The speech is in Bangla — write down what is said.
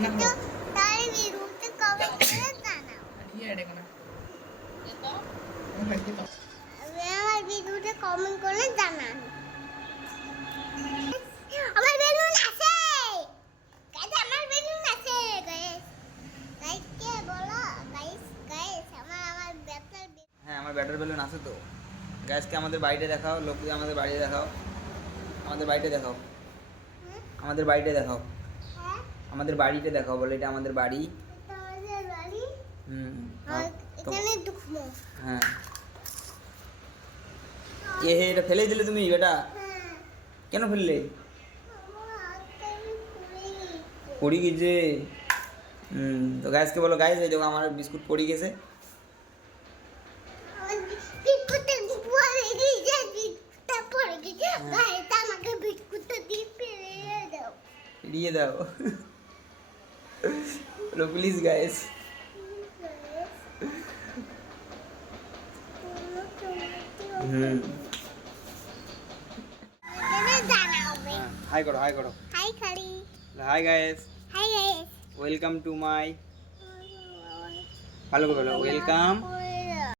তো তার ভিডিওতে কমেন্ট করে জানাও আমার ভিডিওতে কমেন্ট করে জানান আমার বেলুন আছে গাইস আমার বেলুন আছে গাইস গাইস কে বলো গাইস আমার ব্যাটার হ্যাঁ আমার ব্যাটার বেলুন আছে তো গ্যাসকে আমাদের বাড়িতে দেখাও লোককে আমাদের বাড়িতে দেখাও আমাদের বাড়িতে দেখাও আমাদের বাড়িতে দেখাও হ্যাঁ আমাদের বাড়িতে দেখাও বলে এটা আমাদের বাড়ি তোমাদের বাড়ি হুম আর এখানে দুখমো হ্যাঁ এ হে এটা ফেলে দিলে তুমি এটা হ্যাঁ কেন ফেললে আমার হাতটা আমি পুড়ে গেছে পড়ি গেছে তো গ্যাসকে বলো গাইস এই দেখো আমার বিস্কুট পড়ে গেছে আমার বিস্কুটটা পড়ে গেছে বিস্কুটটা পড়ে গেছে গাইস আমাকে বিস্কুটটা দিয়ে ফেলে দাও ফিরিয়ে দাও বলো প্লিজ গাইস হুম জানাবে হাই করো হাই করো হাই খালি hi guys hi guys welcome to my ভালো করে বলো ওয়েলকাম